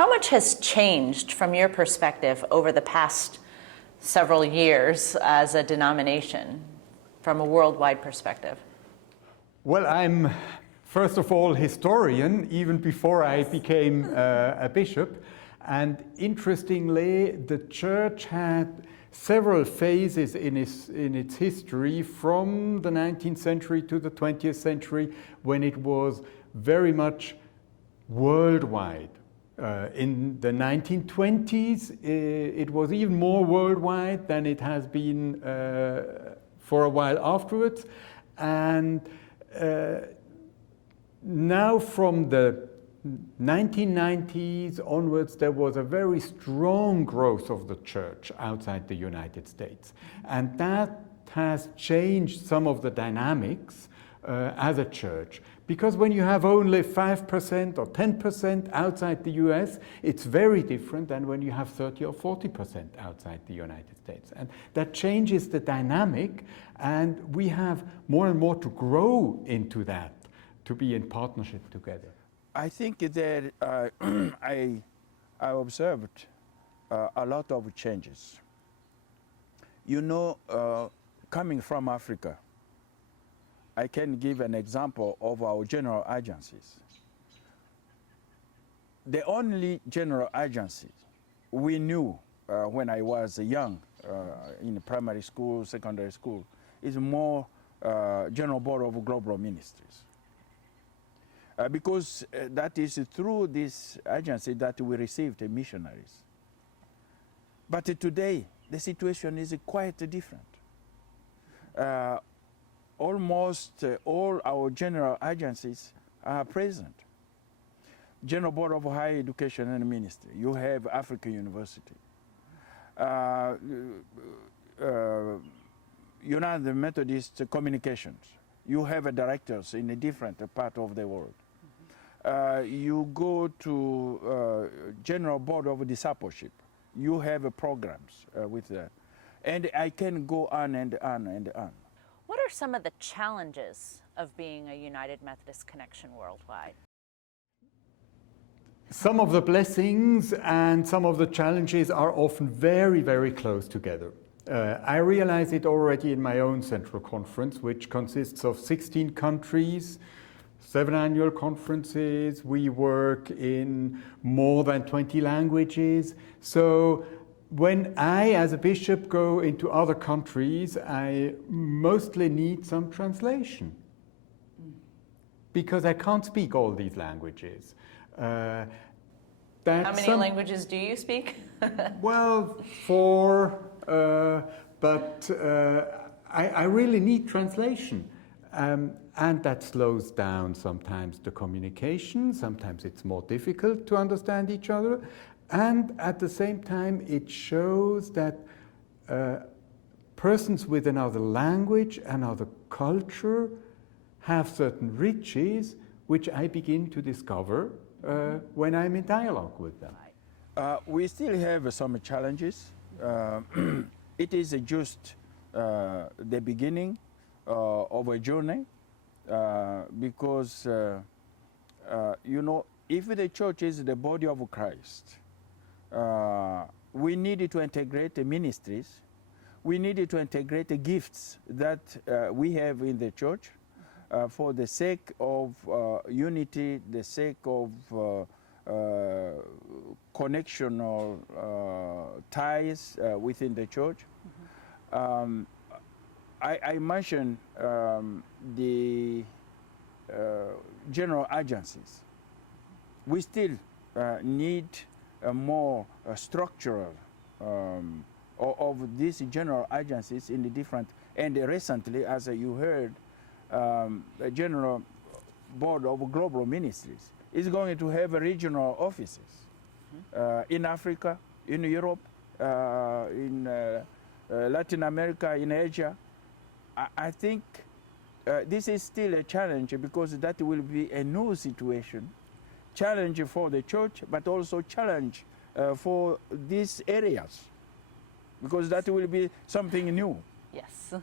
How much has changed from your perspective over the past several years as a denomination from a worldwide perspective? Well, I'm first of all historian, even before I became a bishop. And interestingly, the church had several phases in its history from the 19th century to the 20th century when it was very much worldwide. In the 1920s, it was even more worldwide than it has been for a while afterwards. And now from the 1990s onwards, there was a very strong growth of the church outside the United States. And that has changed some of the dynamics as a church. Because when you have only 5% or 10% outside the US, it's very different than when you have 30 or 40% outside the United States. And that changes the dynamic, and we have more and more to grow into that, to be in partnership together. I think that I observed a lot of changes. You know, coming from Africa, I can give an example of our general agencies. The only general agency we knew when I was young, in primary school, secondary school, is more General Board of Global Ministries. Because that is through this agency that we received missionaries. But today, the situation is quite different. Almost all our general agencies are present. General Board of Higher Education and Ministry, you have African University. United Methodist Communications, you have directors in a different part of the world. You go to General Board of Discipleship, you have programs with that. And I can go on and on and on. What are some of the challenges of being a United Methodist Connection worldwide? Some of the blessings and some of the challenges are often very, very close together. I realize it already in my own central conference, which consists of 16 countries, 7 annual conferences. We work in more than 20 languages. So when I, as a bishop, go into other countries, I mostly need some translation because I can't speak all these languages. How many languages do you speak? Well, 4, but I really need translation. And that slows down sometimes the communication. Sometimes it's more difficult to understand each other. And at the same time, it shows that persons with another language, another culture, have certain riches which I begin to discover when I'm in dialogue with them. We still have some challenges. It is just the beginning of a journey because, you know, if the church is the body of Christ, we need to integrate the ministries. We need to integrate the gifts that we have in the church for the sake of unity, the sake of connectional ties within the church. Mm-hmm. I mentioned the general agencies. We still need a more structural of these general agencies in the different, and recently, as you heard, the General Board of Global Ministries is going to have regional offices in Africa, in Europe, in Latin America, in Asia. I think this is still a challenge because that will be a new situation. Challenge for the church, but also challenge for these areas, because that will be something new. Yes.